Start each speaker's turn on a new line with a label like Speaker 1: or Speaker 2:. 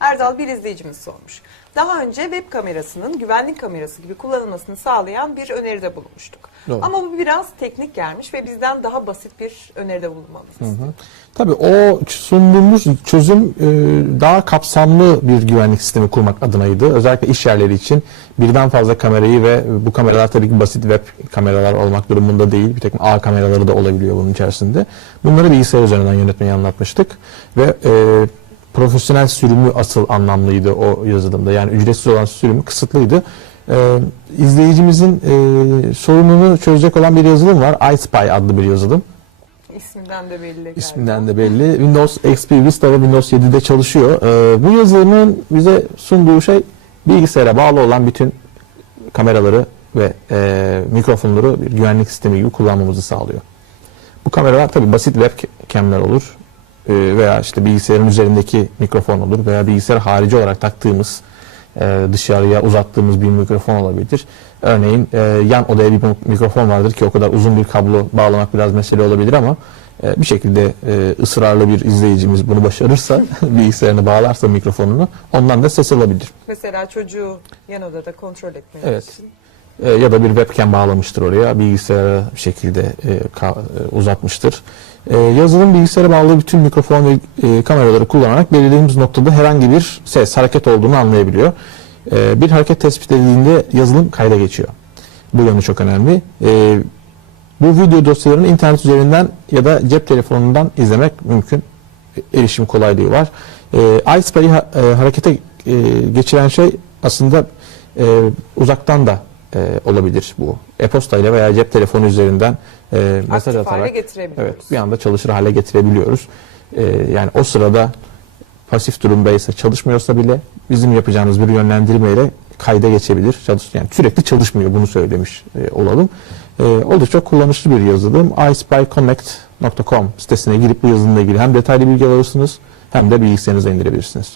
Speaker 1: Erdal bir izleyicimiz sormuş. Daha önce web kamerasının güvenlik kamerası gibi kullanılmasını sağlayan bir öneride bulunmuştuk.
Speaker 2: Doğru.
Speaker 1: Ama bu biraz teknik gelmiş ve bizden daha basit bir öneride bulunmamızı istiyor.
Speaker 2: Tabii o sunduğumuz çözüm e, daha kapsamlı bir güvenlik sistemi kurmak adınaydı. Özellikle iş yerleri için birden fazla kamerayı ve bu kameralar tabii ki basit web kameralar olmak durumunda değil. Bir takım ağ kameraları da olabiliyor bunun içerisinde. Bunları bilgisayar üzerinden yönetmeyi anlatmıştık. Ve e, profesyonel sürümü asıl anlamlıydı o yazılımda. Yani ücretsiz olan sürümü kısıtlıydı. E, izleyicimizin e, sorununu çözecek olan bir yazılım var. iSpy adlı bir yazılım.
Speaker 1: İsminden de belli galiba.
Speaker 2: İsminden de belli. Windows XP Vista ve Windows 7'de çalışıyor. Ee, bu yazılımın bize sunduğu şey bilgisayara bağlı olan bütün kameraları ve e, mikrofonları bir güvenlik sistemi gibi kullanmamızı sağlıyor. Bu kameralar tabi basit webcamler olur Ee, veya işte bilgisayarın üzerindeki mikrofon olur veya bilgisayar harici olarak taktığımız e, dışarıya uzattığımız bir mikrofon olabilir. Örneğin e, yan odaya bir mikrofon vardır ki o kadar uzun bir kablo bağlamak biraz mesele olabilir ama e, bir şekilde ısrarlı bir izleyicimiz bunu başarırsa bağlarsa bağlarsa mikrofonunu ondan da ses alabilir.
Speaker 1: Mesela çocuğu yan odada kontrol etmek
Speaker 2: Evet.
Speaker 1: için.
Speaker 2: E, ya da bir webcam bağlamıştır oraya bilgisayara bir şekilde e, ka- e, uzatmıştır. E, yazılım bilgisayara bağlı bütün mikrofon ve e, kameraları kullanarak belirlediğimiz noktada herhangi bir ses, hareket olduğunu anlayabiliyor. E, bir hareket tespit edildiğinde yazılım kayda geçiyor. Bu yönü çok önemli. E, bu video dosyalarını internet üzerinden ya da cep telefonundan izlemek mümkün. E, Erişim kolaylığı var. E, iSpy'yi ha- e, harekete e, geçiren şey aslında e, uzaktan da e, olabilir bu. E-posta ile veya cep telefonu üzerinden e, mesaj
Speaker 1: Aktif hale
Speaker 2: atarak
Speaker 1: getirebiliyoruz.
Speaker 2: evet, bir anda çalışır hale getirebiliyoruz. E, yani o sırada pasif durumdaysa çalışmıyorsa bile bizim yapacağımız bir yönlendirmeyle kayda geçebilir. Çalış, yani sürekli çalışmıyor bunu söylemiş e, olalım. E, oldukça kullanışlı bir yazılım. iSpyConnect.com sitesine girip bu yazılımla ilgili hem detaylı bilgi alırsınız hem de bilgisayarınıza indirebilirsiniz.